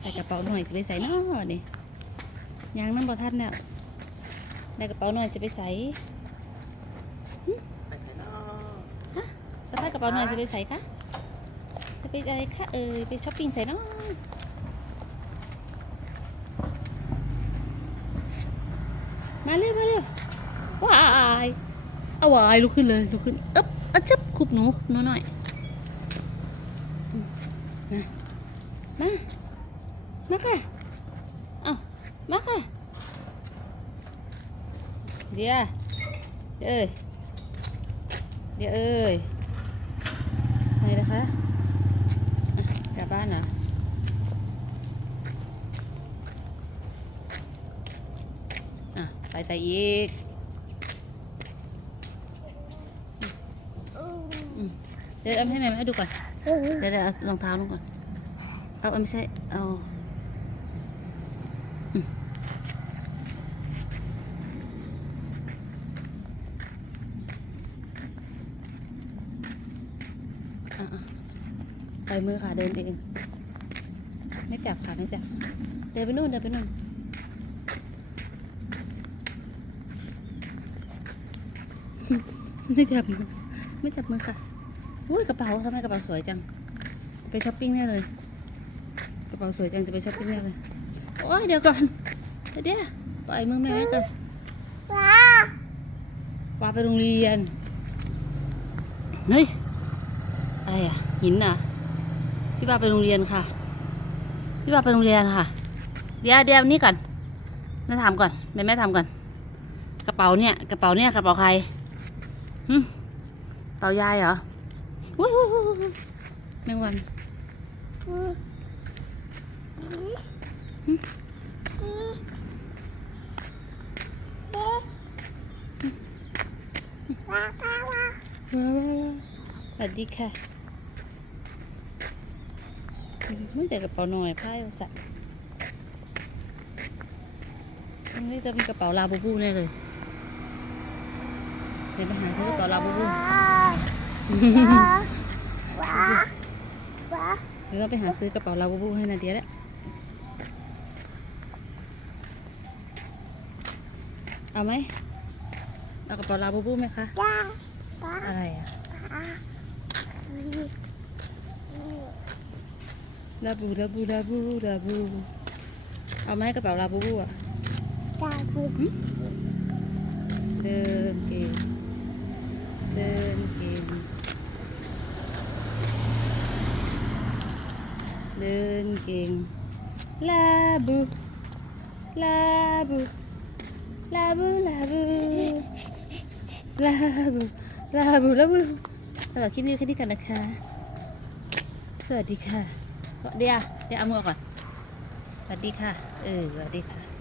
ใส่กระเป๋าหน่อยจะไปใส่นอนี่ยังน้ำบอทันเนี่ยได้กระเป๋าหน่อยจะไปใส่ไปใส่นอกสะพายกระเป๋าหน่อยจะไปใส่คะจะไปอะไรคะเออไปช้อปปิ้งใส่นอมาเร็วมาเร็วว้ายเอาวายลุกขึ้นเลยลุกขึ้นอึ๊บอะจับคุบหนูคุบหนูหน่อยอืม มา มาค่ะเอามาค่ะ เดี๋ยวเดียเอ้ย เดี๋ยวเอ้ยอะไรนะคะอะกลับบ้านเหรออะไปใส่อีกเดี๋ยวเอาให้แม่ให้ดูก่อน เดี๋ยวเดี๋ยวเอารองเท้าลงก่อน เอาเอาไม่ใช่เอาอะอะปมือค่ะเดินเอง ไม่จับค่ะไม่จับ เดินไปนู่นเดินไปนู่นไม่จับมือไม่จับมือค่ะ อุ้ยกระเป๋าทำไมกระเป๋าสวยจัง ไปช้อปปิ้งแน่เลย ระเป๋าสวยจังจะไปช้อปปิ้งแน่เลยโอ้ยเดี๋ยวก่อนเดี๋ยวเดี๋ยวปล่อยมือแม่ไว้ก่อนปาไปโรงเรียนเฮ้ยอะไรอะหินอะพี่ปาไปโรงเรียนค่ะ พี่ปาไปโรงเรียนค่ะ เดี๋ยวเดี๋ยวนี่ก่อนน่าถามก่อนแม่แม่ถามก่อน กระเป๋าเนี่ยกระเป๋าเนี่ยกระเป๋าใครหึกระเป๋ายายเหรออุ้ยอุ้ยอุ้ยอุ้ยแมงวัน ว้าวว้าวว้าวสวัสดีค่ะไม่แต่กระเป๋าหน่อยผ้าสัตว์นี่จะมีกระเป๋าลาบูบูแน่เลย เดี๋ยวไปหาซื้อกระเป๋าลาบูบูเดี๋ยวเราไปหาซื้อกระเป๋าลาบูบูให้นาเดียแล้ว เอาไหมเอากระเป๋าลาบูบูไหมคะอะไรอะลาบูลาบูลาบูลาบูเอาไหมกระเป๋าลาบูบูอะเดินเก่งเดินเก่งเดินเก่งลาบูลาบู ลาบูลาบูลาบูลาบูลาบูสำหรับคลิปนี้แค่นี้กันนะคะ สวัสดีค่ะ เดี๋ยวเดี๋ยวเอามือก่อน สวัสดีค่ะ เออ สวัสดีค่ะ